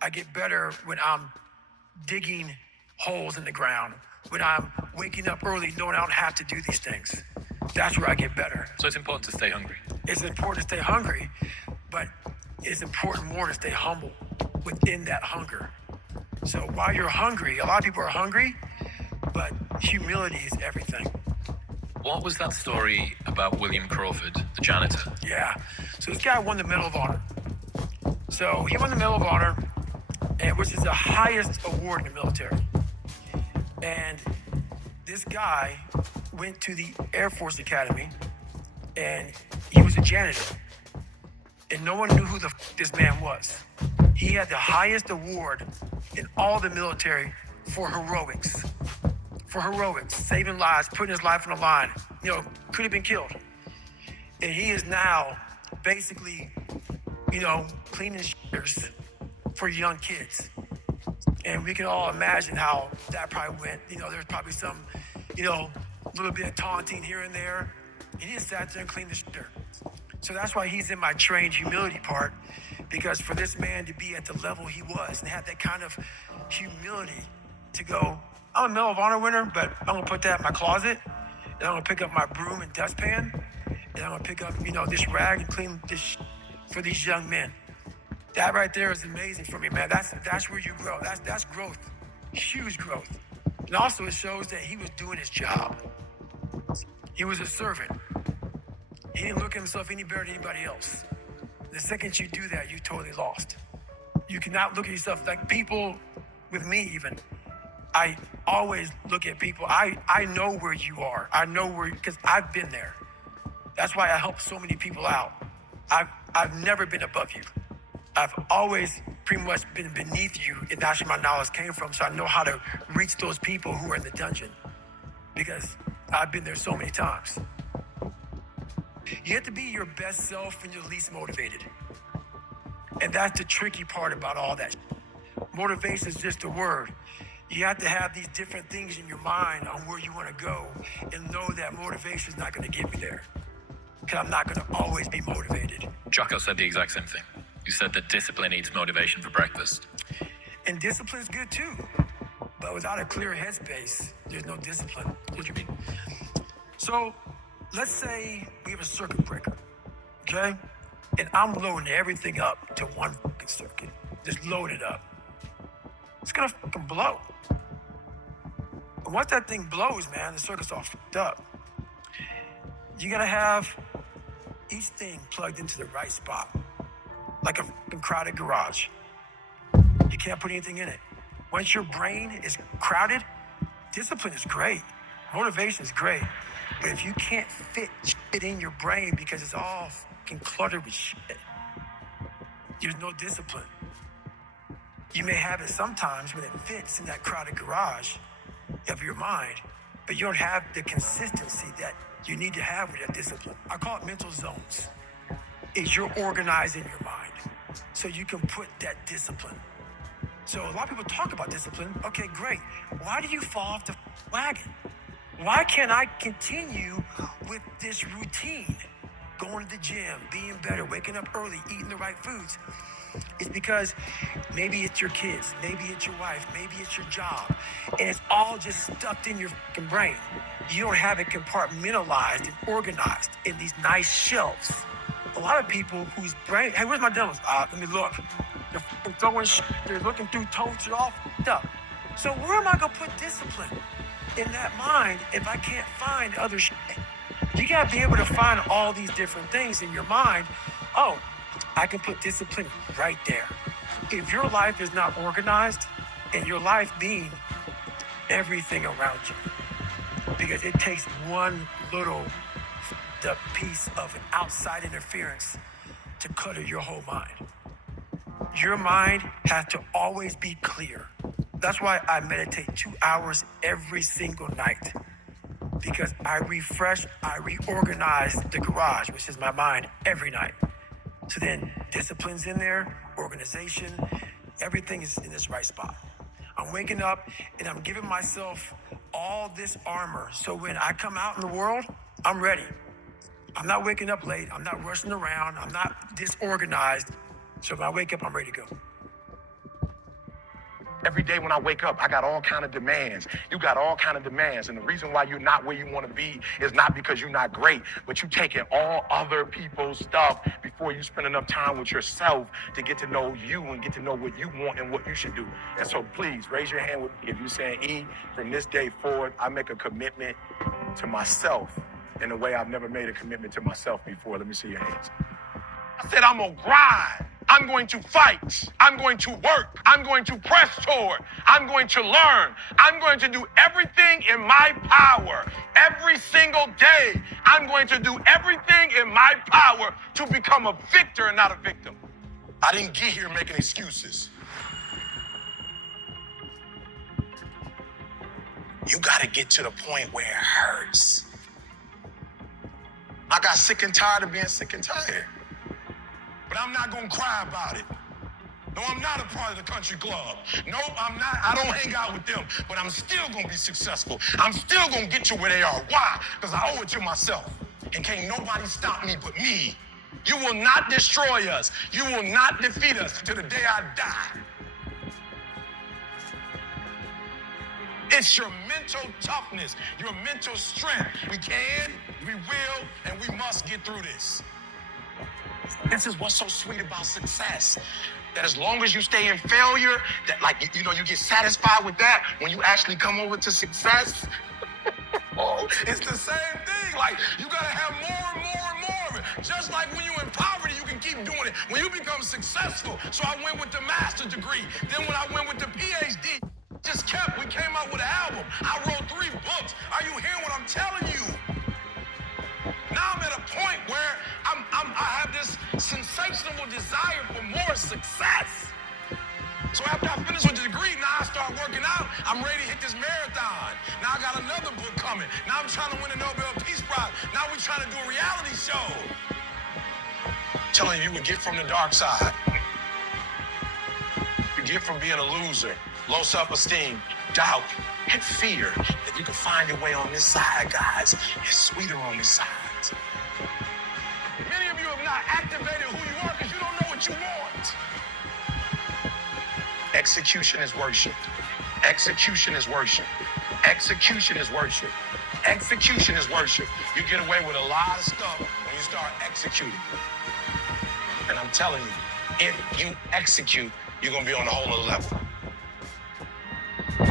I get better when I'm digging holes in the ground, when I'm waking up early knowing I don't have to do these things. That's where I get better. So it's important to stay hungry. It's important to stay hungry, but it's important more to stay humble within that hunger. So while you're hungry, a lot of people are hungry, but humility is everything. What was that story about William Crawford, the janitor? Yeah. So this guy won the Medal of Honor. So he won the Medal of Honor, which is the highest award in the military. And this guy went to the Air Force Academy, and he was a janitor. And no one knew who the this man was. He had the highest award in all the military for heroics. For heroics, saving lives, putting his life on the line. Could have been killed. And he is now basically, cleaning shitters for young kids. And we can all imagine how that probably went. There's probably some, little bit of taunting here and there. And he just sat there and cleaned the shitter. So that's why he's in my trained humility part, because for this man to be at the level he was and have that kind of humility to go, I'm a Medal of Honor winner, but I'm gonna put that in my closet, and I'm gonna pick up my broom and dustpan, and I'm gonna pick up, this rag and clean this for these young men. That right there is amazing for me, man. That's where you grow. That's growth, huge growth. And also it shows that he was doing his job. He was a servant. He didn't look at himself any better than anybody else. The second you do that, you totally lost. You cannot look at yourself like people with me even. I always look at people. I know where you are. I know where, because I've been there. That's why I help so many people out. I've never been above you. I've always pretty much been beneath you, and that's where my knowledge came from. So I know how to reach those people who are in the dungeon, because I've been there so many times. You have to be your best self when you're least motivated. And that's the tricky part about all that. Motivation is just a word. You have to have these different things in your mind on where you want to go, and know that motivation is not going to get me there, because I'm not going to always be motivated. Jocko said the exact same thing. You said that discipline eats motivation for breakfast. And discipline is good too. But without a clear headspace, there's no discipline. What do you mean? So let's say we have a circuit breaker, okay? And I'm loading everything up to one fucking circuit. Just load it up. It's gonna fucking blow. And once that thing blows, man, the circuit's all fucked up. You gotta have each thing plugged into the right spot, like a fucking crowded garage. You can't put anything in it. Once your brain is crowded, discipline is great. Motivation is great. But if you can't fit shit in your brain because it's all fucking cluttered with shit, there's no discipline. You may have it sometimes when it fits in that crowded garage of your mind, but you don't have the consistency that you need to have with that discipline. I call it mental zones. Is you're organizing your mind so you can put that discipline. So a lot of people talk about discipline. Okay, great. Why do you fall off the wagon? Why can't I continue with this routine? Going to the gym, being better, waking up early, eating the right foods. It's because maybe it's your kids, maybe it's your wife, maybe it's your job, and it's all just stuck in your fucking brain. You don't have it compartmentalized and organized in these nice shelves. A lot of people whose brain, hey, where's my demos? Let me look. They're fucking throwing shit, they're looking through totes, they're all fucked up. So where am I gonna put discipline in that mind if I can't find other shit? You gotta be able to find all these different things in your mind. Oh, I can put discipline right there. If your life is not organized, and your life being everything around you, because it takes one little the piece of an outside interference to clutter your whole mind. Your mind has to always be clear. That's why I meditate 2 hours every single night, because I refresh, I reorganize the garage, which is my mind, every night. So then discipline's in there, organization, everything is in this right spot. I'm waking up and I'm giving myself all this armor, so when I come out in the world, I'm ready. I'm not waking up late, I'm not rushing around, I'm not disorganized. So when I wake up, I'm ready to go. Every day when I wake up, I got all kind of demands. You got all kind of demands. And the reason why you're not where you want to be is not because you're not great, but you taking all other people's stuff before you spend enough time with yourself to get to know you and get to know what you want and what you should do. And so please raise your hand with me if you're saying, E, from this day forward, I make a commitment to myself in a way I've never made a commitment to myself before. Let me see your hands. I said, I'm gonna grind. I'm going to fight. I'm going to work. I'm going to press toward. I'm going to learn. I'm going to do everything in my power. Every single day, I'm going to do everything in my power to become a victor and not a victim. I didn't get here making excuses. You got to get to the point where it hurts. I got sick and tired of being sick and tired. But I'm not gonna cry about it. No, I'm not a part of the country club. No, I'm not. I don't hang out with them, but I'm still gonna be successful. I'm still gonna get to where they are. Why? Because I owe it to myself. And can't nobody stop me but me. You will not destroy us. You will not defeat us to the day I die. It's your mental toughness, your mental strength. We can, we will, and we must get through this. This is what's so sweet about success. That as long as you stay in failure, that like, you get satisfied with that. When you actually come over to success, it's the same thing. Like, you gotta have more and more and more of it. Just like when you're in poverty, you can keep doing it. When you become successful. So I went with the master's degree. Then when I went with the PhD, we came out with an album. I wrote 3 books. Are you hearing what I'm telling you? Now I'm at a point where I have this sensational desire for more success. So after I finish with the degree, now I start working out. I'm ready to hit this marathon. Now I got another book coming. Now I'm trying to win a Nobel Peace Prize. Now we're trying to do a reality show. Telling you, get from the dark side. You get from being a loser, low self-esteem, doubt, and fear. That you can find your way on this side, guys. It's sweeter on this side. Many of you have not activated who you are because you don't know what you want. Execution is worship. Execution is worship. Execution is worship. Execution is worship. You get away with a lot of stuff when you start executing. And I'm telling you, if you execute, you're going to be on a whole other level.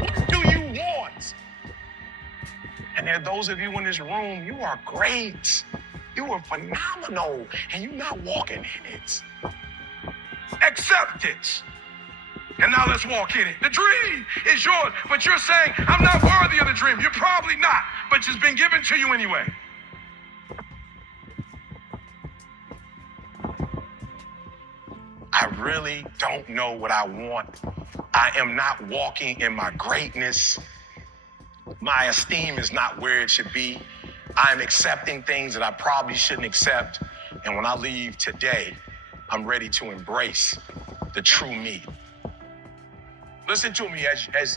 What do you want? And there are those of you in this room, you are great. You are phenomenal, and you're not walking in it. Accept it. And now let's walk in it. The dream is yours, but you're saying, I'm not worthy of the dream. You're probably not, but it's been given to you anyway. I really don't know what I want. I am not walking in my greatness. My esteem is not where it should be. I'm accepting things that I probably shouldn't accept. And when I leave today, I'm ready to embrace the true me. Listen to me, as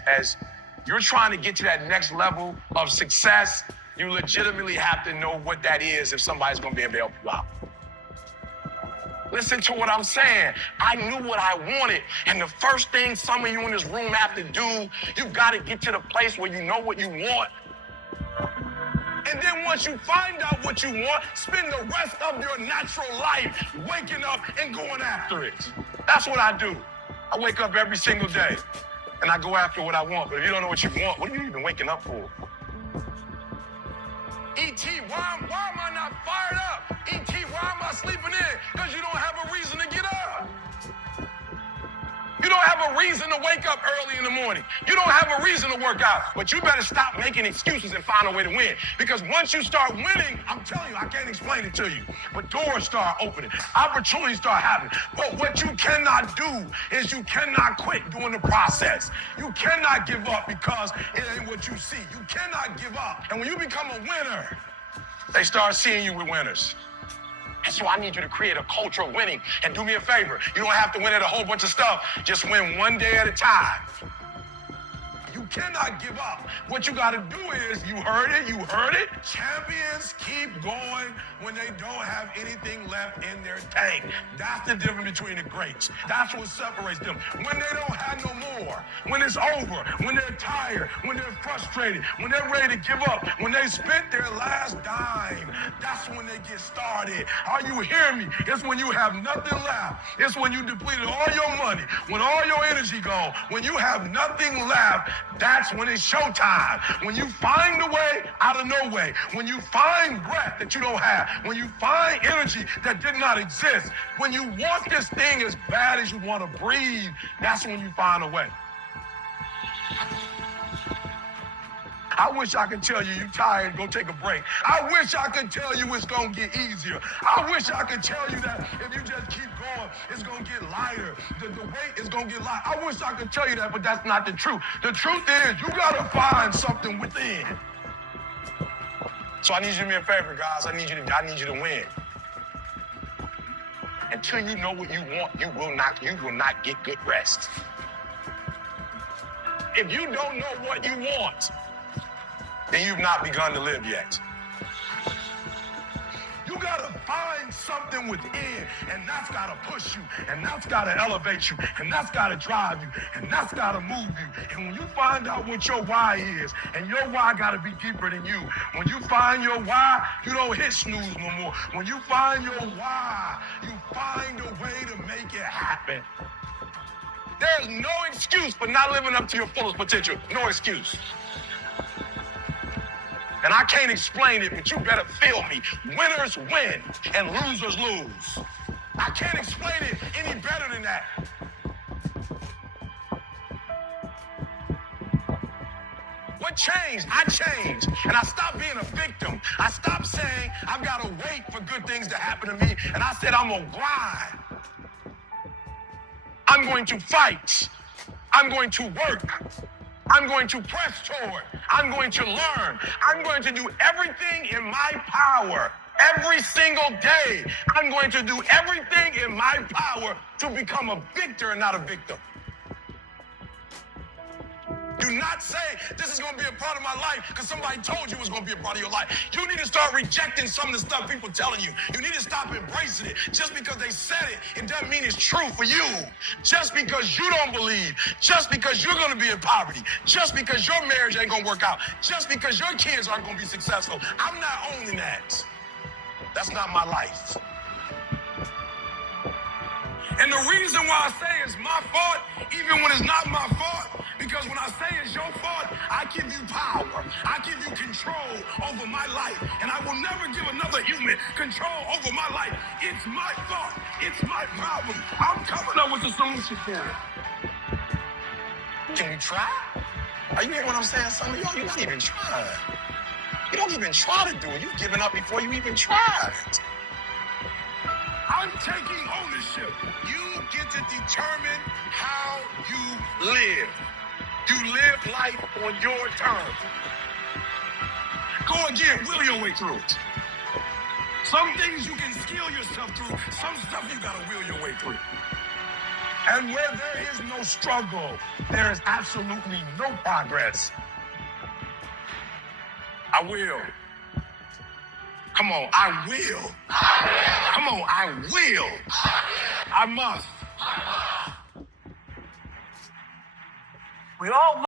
you're trying to get to that next level of success, you legitimately have to know what that is if somebody's gonna be able to help you out. Listen to what I'm saying. I knew what I wanted. And the first thing some of you in this room have to do, you gotta get to the place where you know what you want. And then once you find out what you want, spend the rest of your natural life waking up and going after it. That's what I do. I wake up every single day and I go after what I want. But if you don't know what you want, what are you even waking up for? E.T., why am I not fired up? E.T., why am I sleeping in? Because you don't have a reason to get up. You don't have a reason to wake up early in the morning. You don't have a reason to work out. But you better stop making excuses and find a way to win. Because once you start winning, I'm telling you, I can't explain it to you. But doors start opening. Opportunities start happening. But what you cannot do is you cannot quit doing the process. You cannot give up because it ain't what you see. You cannot give up. And when you become a winner, they start seeing you with winners. And so I need you to create a culture of winning. And do me a favor, you don't have to win at a whole bunch of stuff. Just win one day at a time. You cannot give up. What you gotta do is, you heard it. Champions keep going when they don't have anything left in their tank. That's the difference between the greats. That's what separates them. When they don't have no more, when it's over, when they're tired, when they're frustrated, when they're ready to give up, when they spent their last dime, that's when they get started. Are you hearing me? It's when you have nothing left. It's when you depleted all your money, when all your energy gone, when you have nothing left, that's when it's showtime. When you find a way out of no way, when you find breath that you don't have, when you find energy that did not exist, when you want this thing as bad as you want to breathe, that's when you find a way. I wish I could tell you you're tired, go take a break. I wish I could tell you it's gonna get easier. I wish I could tell you that if you just keep going, it's gonna get lighter. The weight is gonna get light. I wish I could tell you that, but that's not the truth. The truth is you gotta find something within. So I need you to do me a favor, guys. I need you to win. Until you know what you want, you will not get good rest. If you don't know what you want, then you've not begun to live yet. You gotta find something within, and that's gotta push you, and that's gotta elevate you, and that's gotta drive you, and that's gotta move you. And when you find out what your why is, and your why gotta be deeper than you, when you find your why, you don't hit snooze no more. When you find your why, you find a way to make it happen. There's no excuse for not living up to your fullest potential. No excuse. And I can't explain it, but you better feel me. Winners win and losers lose. I can't explain it any better than that. What changed? I changed. And I stopped being a victim. I stopped saying I've got to wait for good things to happen to me. And I said I'm going to grind. I'm going to fight. I'm going to work. I'm going to press toward. I'm going to learn. I'm going to do everything in my power every single day. I'm going to do everything in my power to become a victor and not a victim. Do not say this is going to be a part of my life because somebody told you it was going to be a part of your life. You need to start rejecting some of the stuff people telling you. You need to stop embracing it. Just because they said it doesn't mean it's true for you. Just because you don't believe, just because you're going to be in poverty, just because your marriage ain't going to work out, just because your kids aren't going to be successful, I'm not owning that. That's not my life. And the reason why I say it's my fault, even when it's not my fault, because when I say it's your fault, I give you power. I give you control over my life. And I will never give another human control over my life. It's my fault. It's my problem. I'm coming up with a solution for it. Can you try? Are you hearing what I'm saying? Some of y'all, you're not even trying. You don't even try to do it. You've given up before you even tried. I'm taking ownership. You get to determine how you live. You live life on your terms. Go again, will your way through it. Some things you can skill yourself through. Some stuff you gotta will your way through. And where there is no struggle, there is absolutely no progress. I will. Come on, I will. Come on, I will. I must. We all